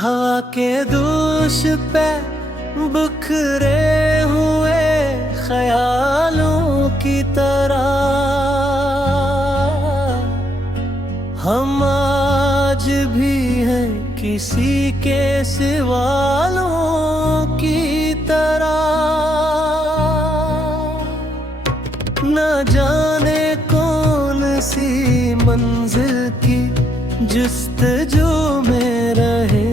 हवा के दोष पे बिखरे हुए ख्यालों की तरह हम आज भी हैं किसी के सवालों की तरह। न जाने कौन सी मंजिल की जुस्तजू में रहे,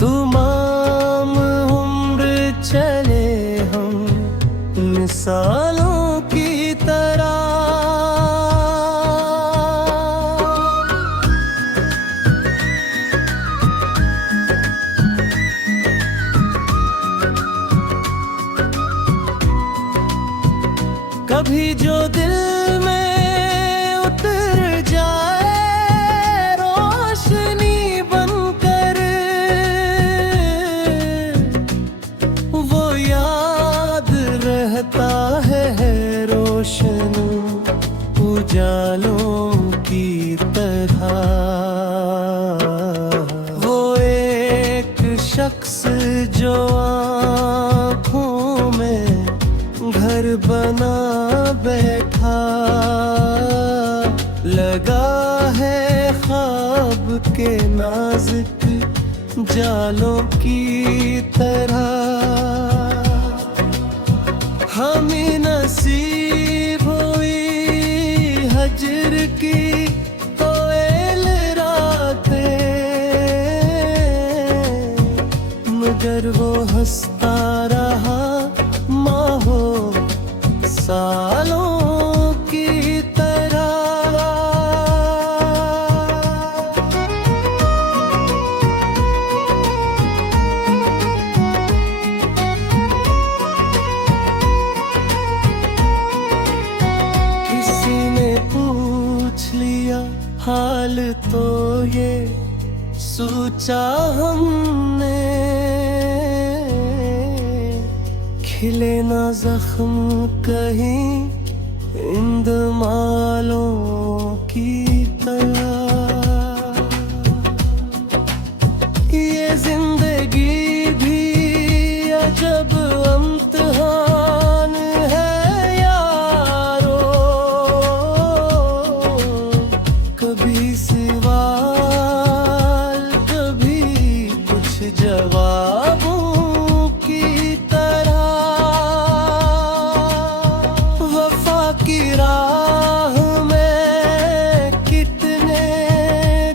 तमाम उम्र चले हम मिसालों की तरह। कभी जो दिल में उतर जाए रोशनी बनकर, वो याद रहता है रोशन उजालों की तरह। वो एक शख्स जो आँखों में घर बना बैठा, लगा है ख्वाब के नाजुक जालों की तरह। हमें नसीब हुई हजर की कोयल रातें, मगर वो हंसता रहा माहो सालों की तरह। किसी ने पूछ लिया हाल तो ये सोचा हमने, खिले ना जख्म कहीं इंद मालों की तरह। ये जिंदगी भी अजब इम्तिहान है यारो, कभी सवाल कभी कुछ जवाबों की तरह। की राह में कितने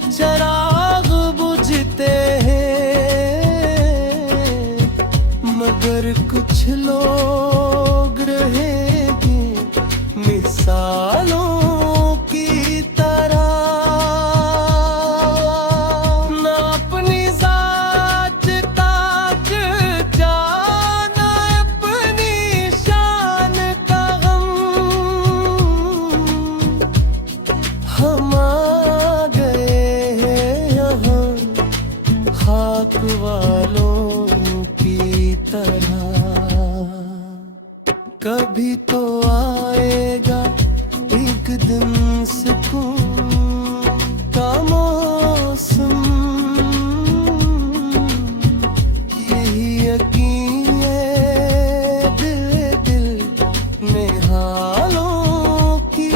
चराग बुझते हैं, मगर कुछ लोग रहेंगे मिसालों की तरह। ना अपनी जात ताज जाना अपनी शान का गम, हम आ गए हैं यहाँ खाक वालों की तरह। कभी तो आएगा एक दिन सुकून का मौसम, यही यकीन है दिल दिल में हालों की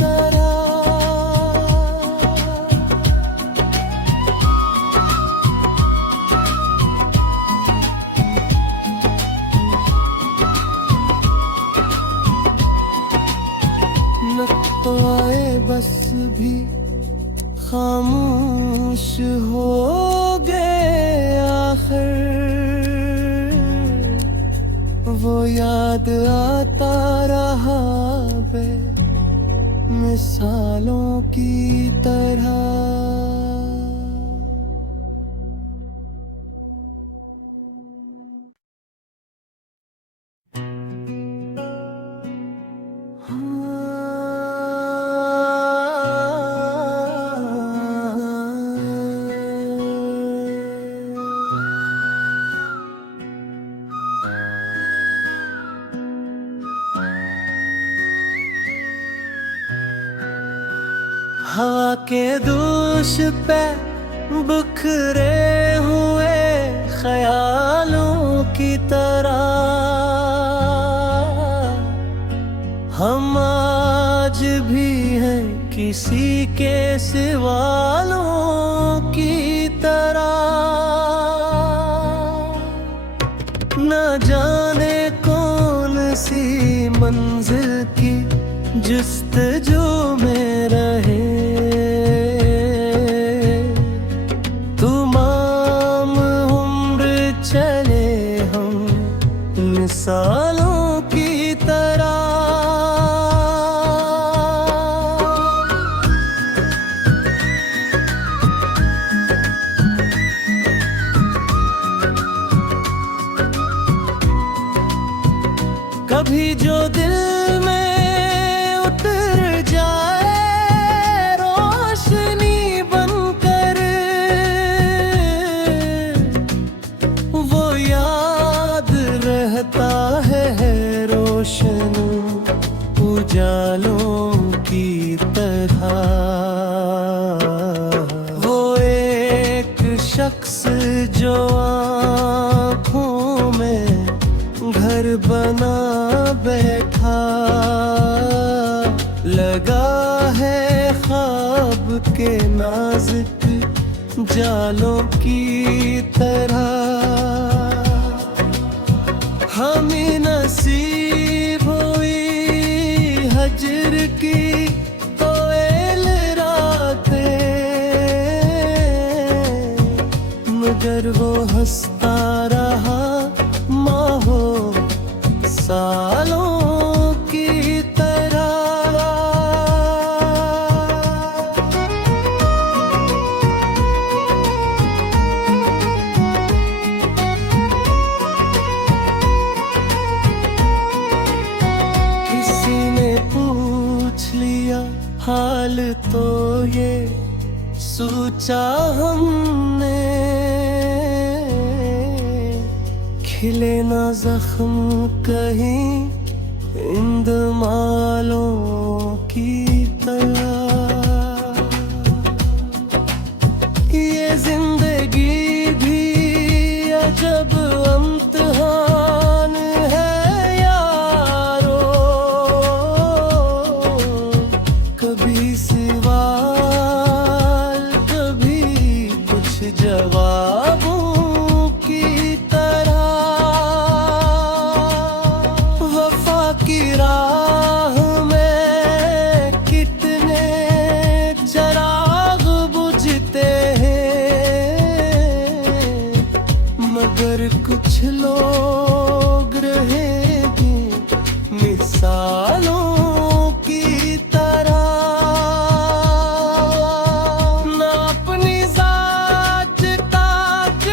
तरह। न तो आए बस भी खामोश हो गए आखिर, वो याद आता रहा बे मिसालों की तरह। हवा के दोष पे बिखरे हुए ख्यालों की तरह हम आज भी हैं किसी के सवालों की तरह। न जाने कौन सी मंजिल की जुस्तजू में रहे, तमाम उम्र चले हम मिसालों की तरह। कभी जो दिल में उतर जाए रोशनी बनकर, वो याद रहता है रोशन उजालों की तरह। वो एक शख्स जो आँखों में घर बना बैठा, लगा है ख्वाब के नाजुक जालों की तरह। हमें नसीब हुई हजर की तो रातें, मगर वो हंसता रहा माहो सालों की तरह। किसी ने पूछ लिया हाल तो ये सोचा हमने, खिले ना जख्म कहीं इंद मालों की तरह। ये जिंदगी भी अजब इम्तिहान है यारो, कभी सवाल कभी कुछ जवाबों की तरह। वफा की राह में कितने चराग बुझते हैं, मगर कुछ लोग रहेंगे मिसालों की तरह। ना अपनी जात ताज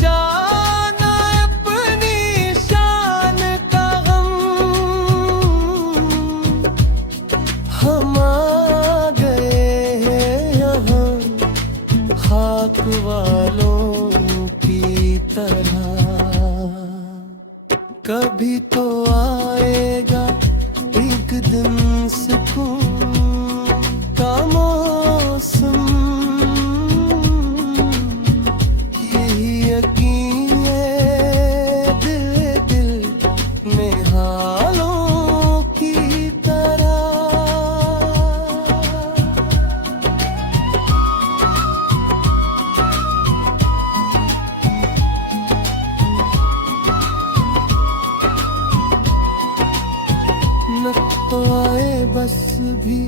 जाना अपनी शान का गम, हम आ गए हैं यहाँ खाक वालों की तरह। कभी तो आएगा एक दिन सुकून का मौसम, यही यकीन है दिल दिल में हालों की तरह। न तो आए बस भी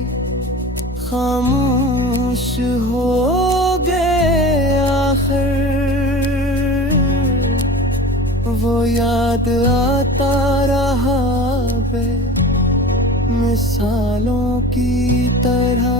खामोश हो गए आखिर, वो याद आता रहा बे मिसालों की तरह।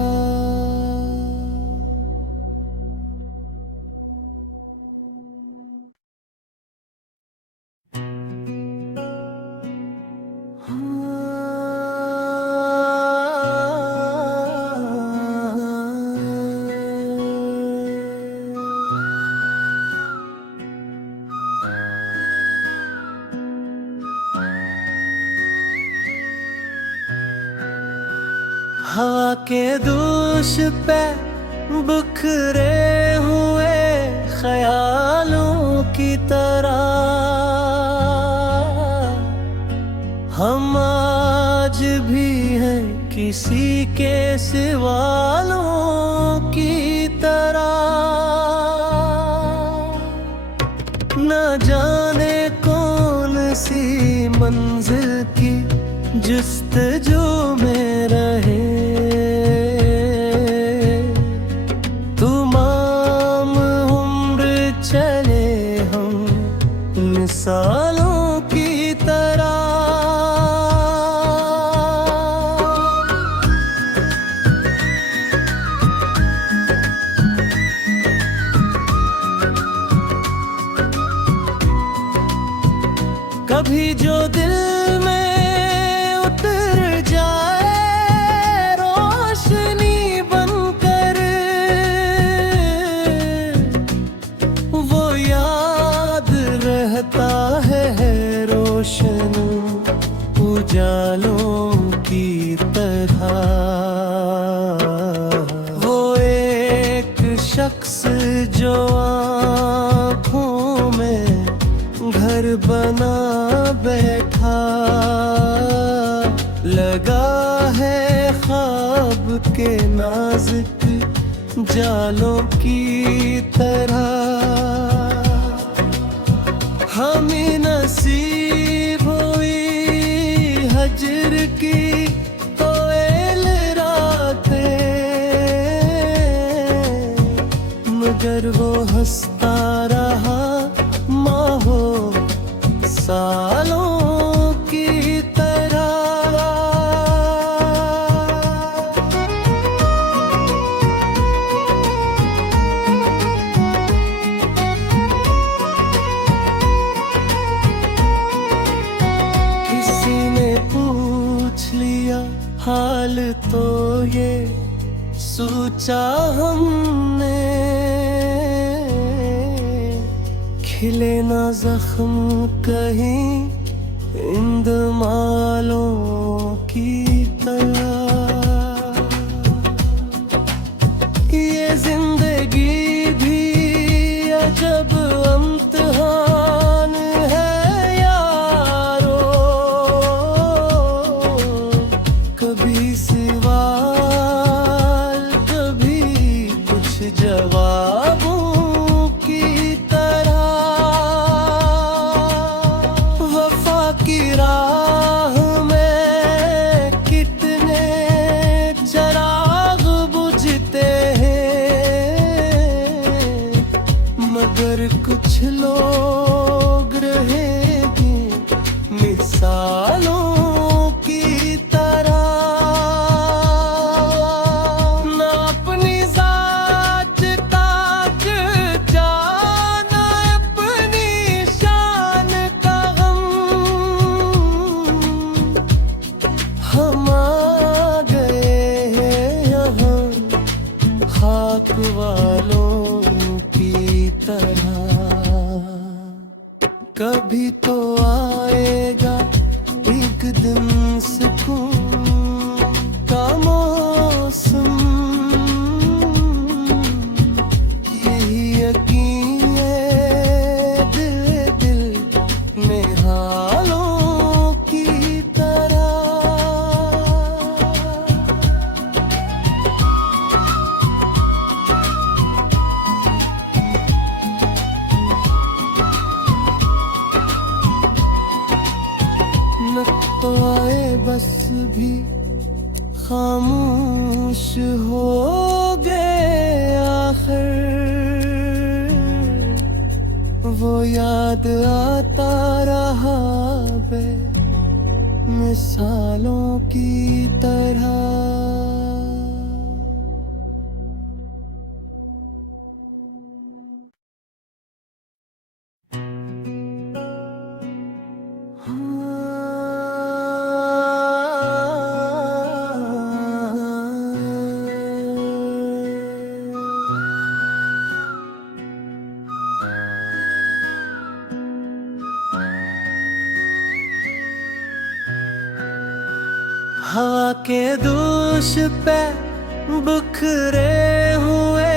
हवा के दोष पे बिखरे हुए ख्यालों की तरह हम आज भी हैं किसी के सवालों की तरह। न जाने कौन सी मंजिल की जुस्तजू में रहे तमाम उम्र चले हम मिसालों की तरह। कभी जो दिल में उतर जाए रोशनी बनकर वो याद रहता है रोशन उजालों की तरह। वो एक शख्स जो आँखों में घर बना बैठा लगा है ख्वाब के नाजुक जालों की तरह। हमें नसीब हुई हजर की तो रातें मगर वो हंसता रहा माहो सालों की तरह। किसी ने पूछ लिया हाल तो ये सोचा हमने खिले ना जख्म कहीं इंद मालों की तरह। ये जिंदगी भी अजब इम्तिहान है यारो कभी सवाल कभी कुछ जवाबों की तरह। वफा की राह में कितने चिराग बुझते हैं मगर कुछ लोग रहेंगे मिसालों की तरह। ना अपनी जात ताज जाना अपनी शान का गम हम आ गए हैं यहाँ खाक वालों की तरह। कभी तो आएगा एक दिन सुकून का मौसम यही यकीन है दिल दिल में हालों की तरह। न तो आए बस भी खामोश हो गए आखिर वो याद आता रहा बे मिसालों की तरह। हवा के दोष पे बिखरे हुए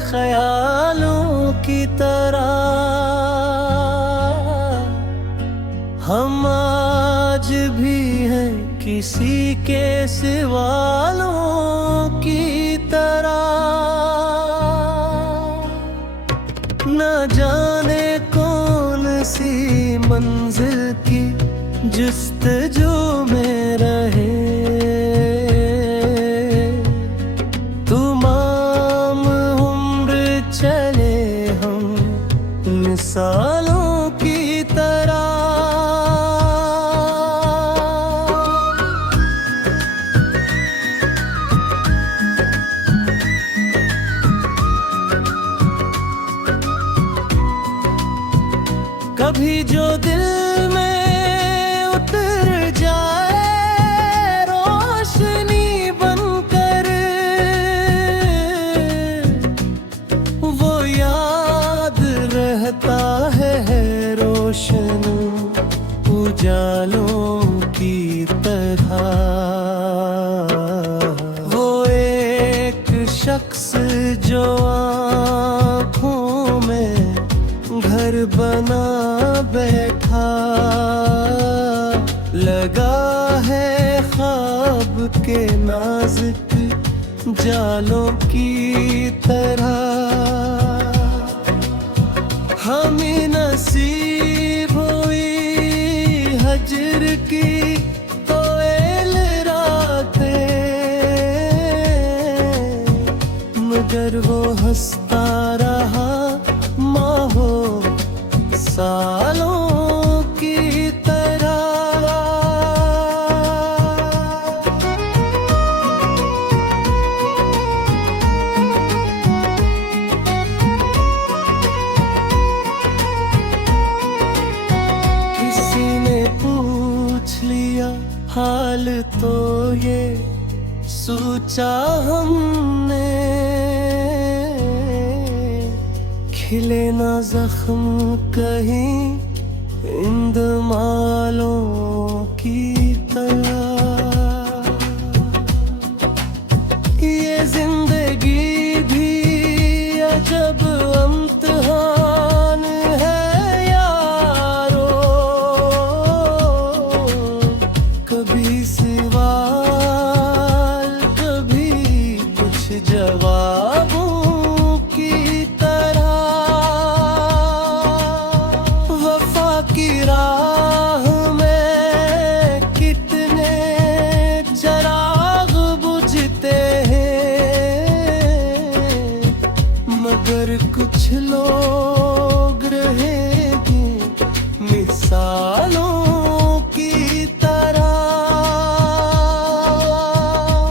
ख्यालों की तरह हम आज भी हैं किसी के सवालों की तरह। न जाने कौन सी मंजिल की जुस्तजू में रहे तमाम उम्र चले हम मिसालों की तरह। कभी जो दिल में उतर जाए रोशनी बनकर वो याद रहता है रोशन उजालों की तरह। वो एक शख्स जो आँखों में घर बना बैठा लगा है ख्वाब के नाजुक जालों की तरह। हमें नसीब हुई हजर की कोयल रातें मगर वो हंसता रहा माहो सालों की तरह। किसी ने पूछ लिया हाल तो ये सोचा हमने खिले ना जख्म कहीं इंद मालों की तरह। ये जिंदगी भी अजब इम्तिहान है यारो कभी सवाल कभी कुछ जवाबों की तरह। वफा की राह में कितने चराग बुझते हैं मगर कुछ लोग रहेंगे मिसालों की तरह।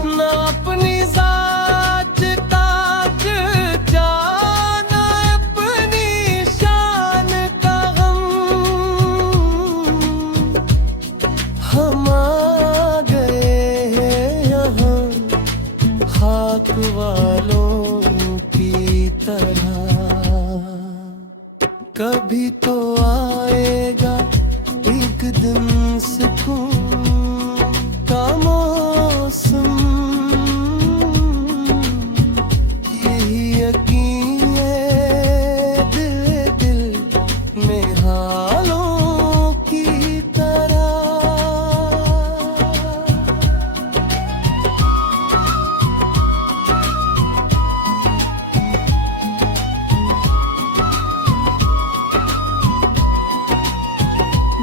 न अपनी जात ताज जाना अपनी शान का गम हम आ गए हैं यहाँ खाक वालों की तरह। कभी तो आएगा एक दिन सुकून का मौसम यही यकीन है दिल दिल में हालों की तरह।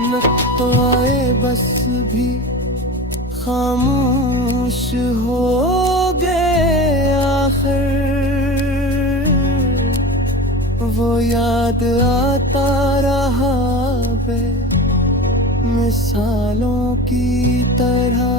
न तो आए बस भी खामोश हो गए आखिर वो याद आता रहा बे मिसालों की तरह।